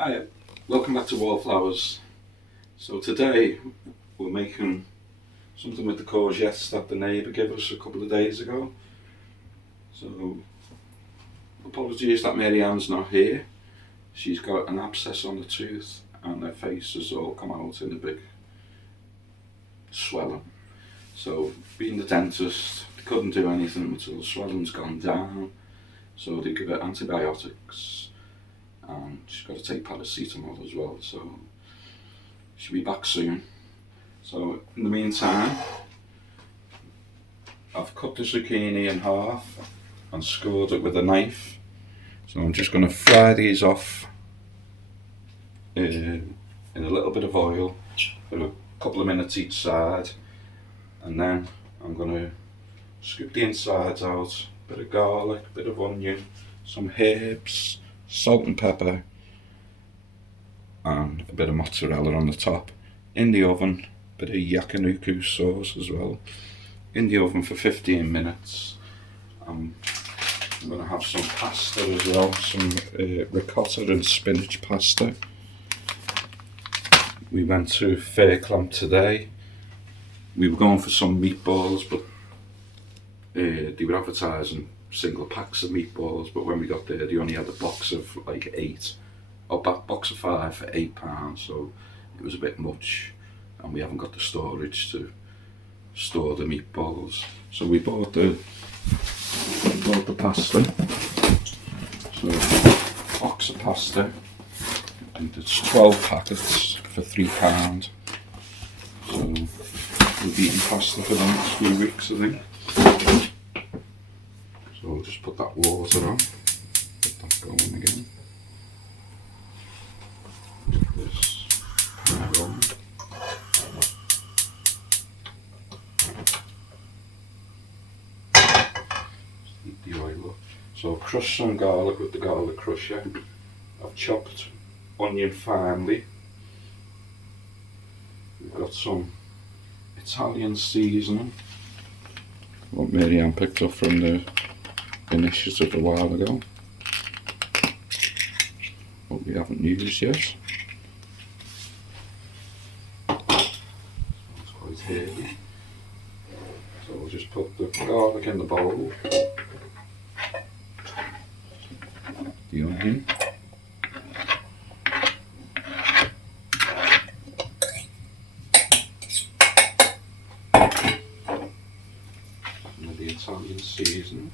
Hi, welcome back to Wallflowers. So today we're making something with the courgettes that the neighbour gave us a couple of days ago. So apologies that Mary Ann's not here. She's got an abscess on the tooth and her face has all come out in a big swelling. So being the dentist, they couldn't do anything until the swelling's gone down. So they give her antibiotics. And she's got to take paracetamol as well, so she'll be back soon. So in the meantime, I've cut the zucchini in half and scored it with a knife. So I'm just going to fry these off in a little bit of oil for a couple of minutes each side, and then I'm going to scoop the insides out, a bit of garlic, a bit of onion, some herbs, salt and pepper, and a bit of mozzarella on the top. In the oven, a bit of yakiniku sauce as well. In the oven for 15 minutes. I'm going to have some pasta as well, some ricotta and spinach pasta. We went to Fairclamp today. We were going for some meatballs, but they were advertising single packs of meatballs, but when we got there they only had a box of like 8, or box of 5 for £8, so it was a bit much and we haven't got the storage to store the meatballs. So we bought the pasta, so a box of pasta, and it's 12 packets for £3. So we'll be eating pasta for the next few weeks, I think. So we'll just put that water on, get that going again. Get this pan on. Heat the oil up. So I've crushed some garlic with the garlic crusher. I've chopped onion finely. We've got some Italian seasoning, what Mary Ann picked up from the initiative a while ago, but we haven't used yet. It's quite heavy. So we'll just put the garlic in the bowl, the onion, some of the Italian seasoning.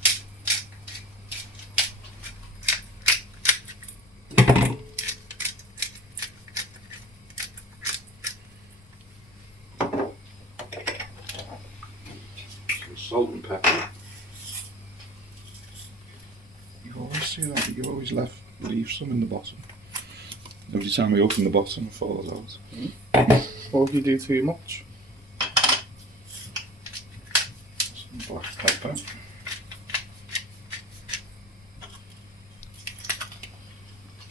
Salt and pepper. You always do that, you always leave some in the bottom. Every time we open the bottom it falls out. Or if you do too much. Some black pepper.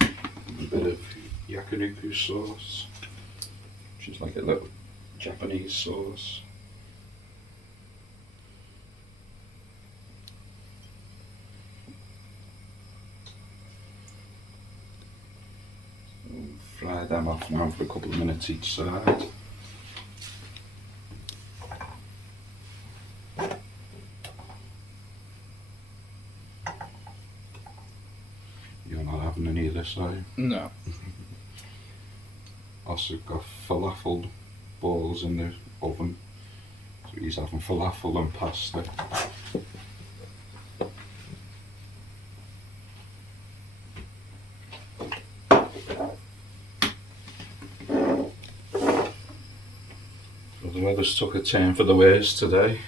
And a bit of yakiniku sauce, which is like a little Japanese sauce. Fry them off now for a couple of minutes each side. You're not having any of this, are you? No. Also got falafel balls in the oven, so he's having falafel and pasta. The weather's took a turn for the worse today.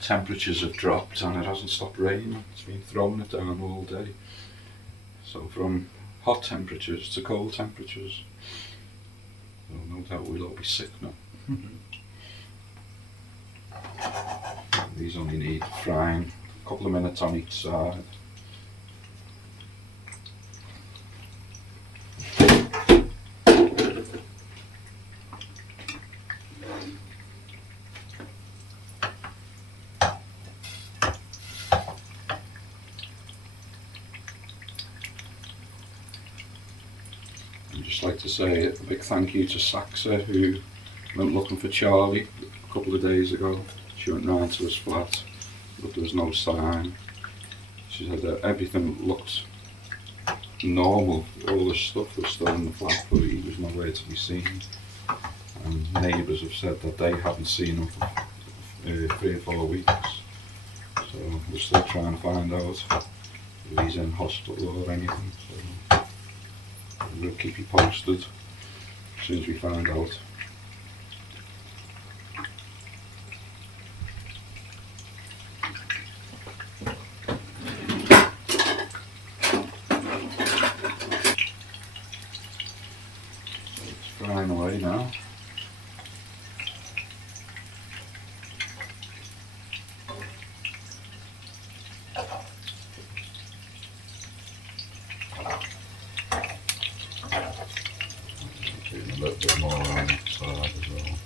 Temperatures have dropped and it hasn't stopped raining. It's been throwing it down all day. So from hot temperatures to cold temperatures. Well, no doubt we'll all be sick now. These only need frying, a couple of minutes on each side. I'd just like to say a big thank you to Saxa, who went looking for Charlie a couple of days ago. She went round to his flat, but there was no sign. She said that everything looked normal, all the stuff was still in the flat, but he was nowhere to be seen. And neighbours have said that they haven't seen him for 3 or 4 weeks. So we're still trying to find out if he's in hospital or anything. So we'll keep you posted as soon as we find out. It's frying away now. A little bit more on the side as well.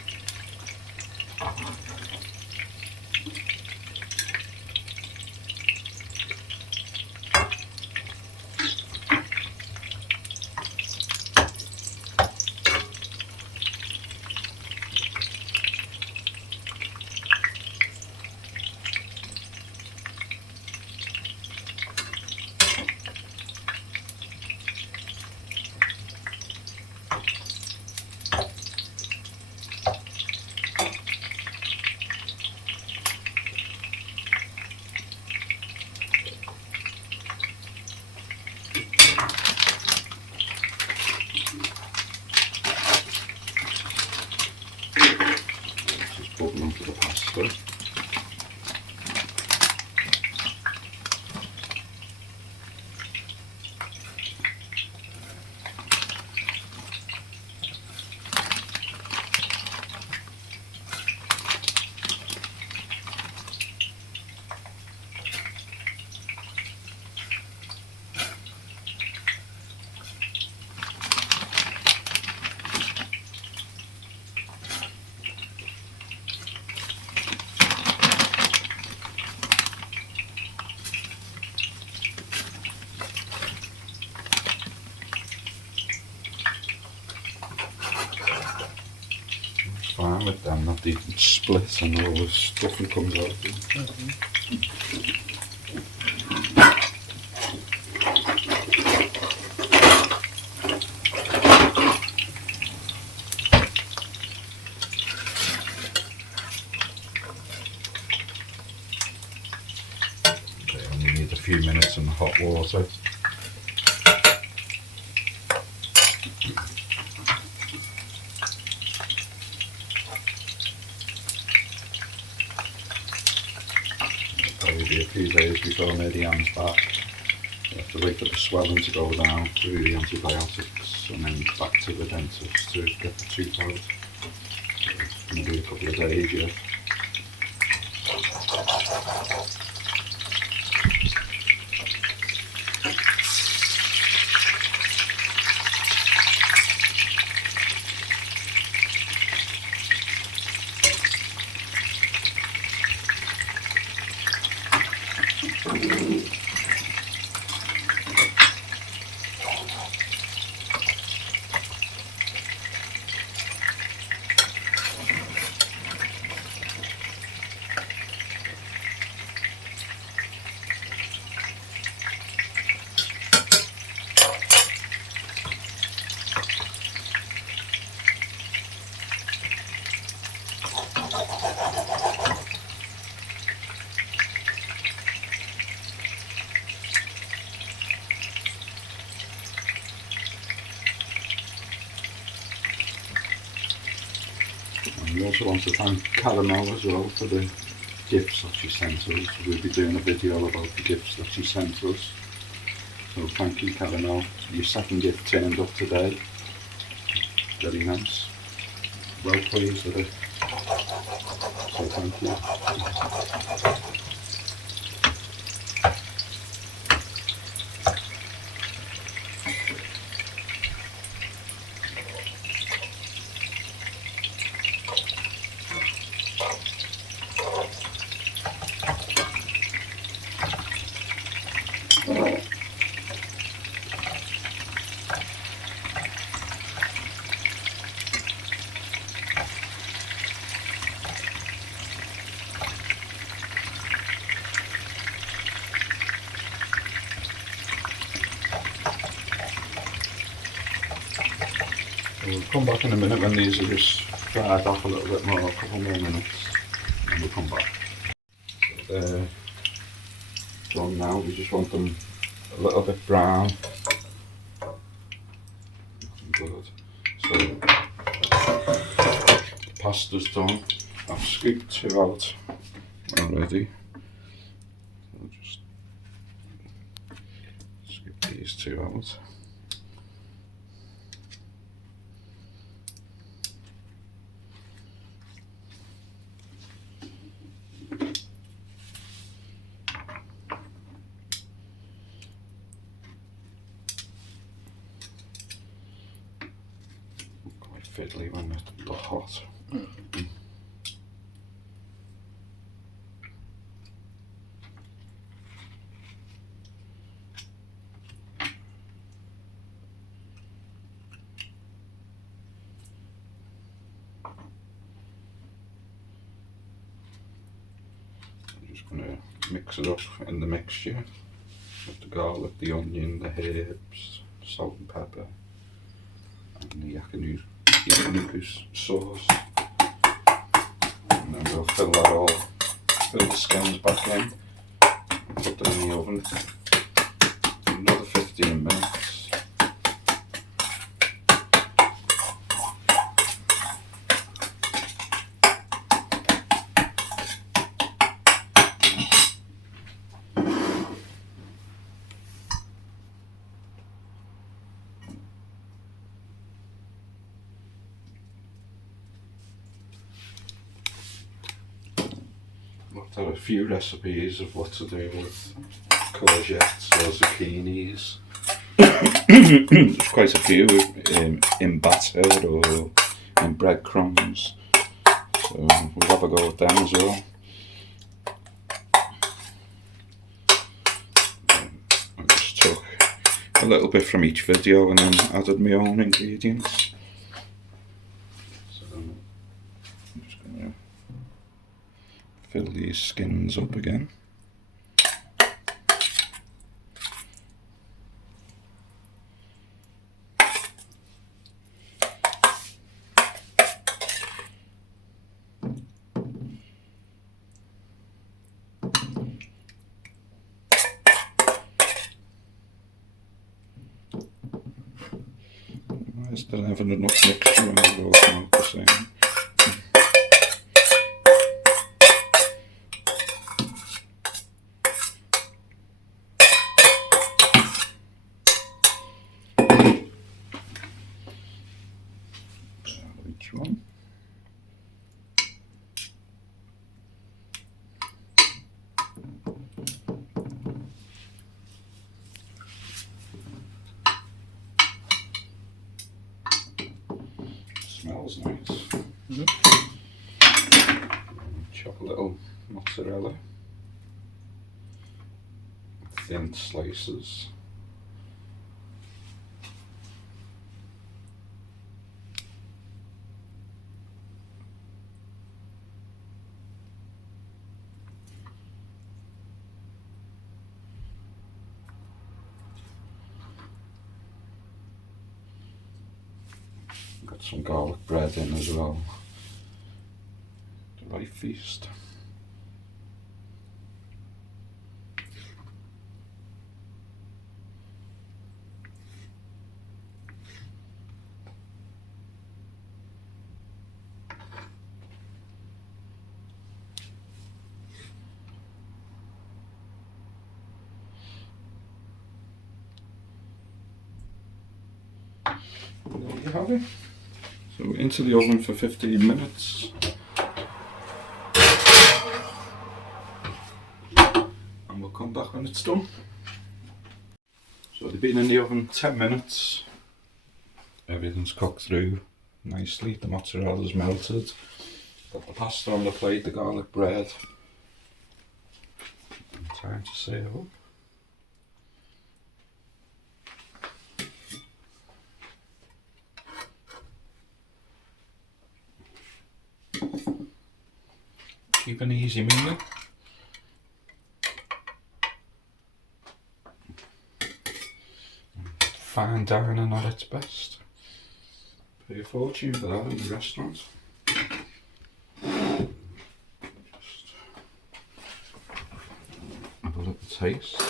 Bubbling for the pasta. Fine with them, not the splits and all the stuff that comes out of them. They only need a few minutes in the hot water. Be a few days before Median's back. You have to wait for the swelling to go down through the antibiotics and then back to the dentist to get the tooth out. So it's going to be a couple of days yet. And we also want to thank Caramel as well for the gifts that she sent us. We'll be doing a video about the gifts that she sent us. So thank you, Caramel. Your second gift turned up today. Very nice. Well pleased with it. So thank you. We'll come back in a minute when these are just fried off a little bit more, a couple more minutes, and we'll come back. So they're done now, we just want them a little bit brown. Good. So the pasta's done. I've scooped 2 out already. I'll just scoop these 2 out. Quite fiddly when they're hot. Going to mix it up in the mixture with the garlic, the onion, the herbs, salt and pepper, and the yakiniku sauce. And then we'll fill the skins back in, and put them in the oven for another 15 minutes. There are a few recipes of what to do with courgettes or zucchinis. There's quite a few in batter or in breadcrumbs, so we'll have a go with them as well. I just took a little bit from each video and then added my own ingredients. So I'm just going to fill these skins up again. I still haven't enough mixture and they both come out the same. Each one. Smells nice. Mm-hmm. Chop a little mozzarella, thin slices. Got some garlic bread in as well. The right feast. There you have it. So we're into the oven for 15 minutes. And we'll come back when it's done. So they've been in the oven 10 minutes. Everything's cooked through nicely. The mozzarella's melted. Got the pasta on the plate, the garlic bread. And time to serve up. Cheap and easy meal. Fine dining at its best. Pay a fortune for that in the restaurant. Just have a little taste.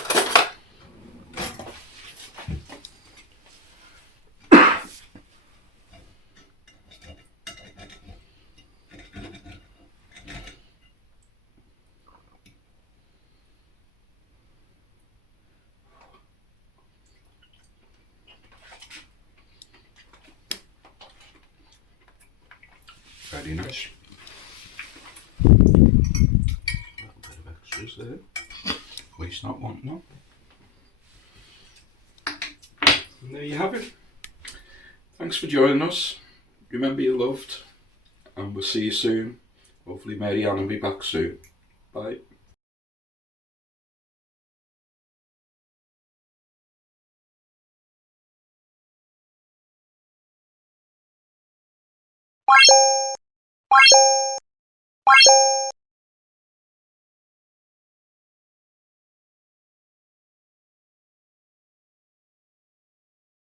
Very nice. A little bit of extras there. Waste not, want not. And there you have it. Thanks for joining us. Remember you're loved, and we'll see you soon. Hopefully Mary Ann will be back soon. Bye.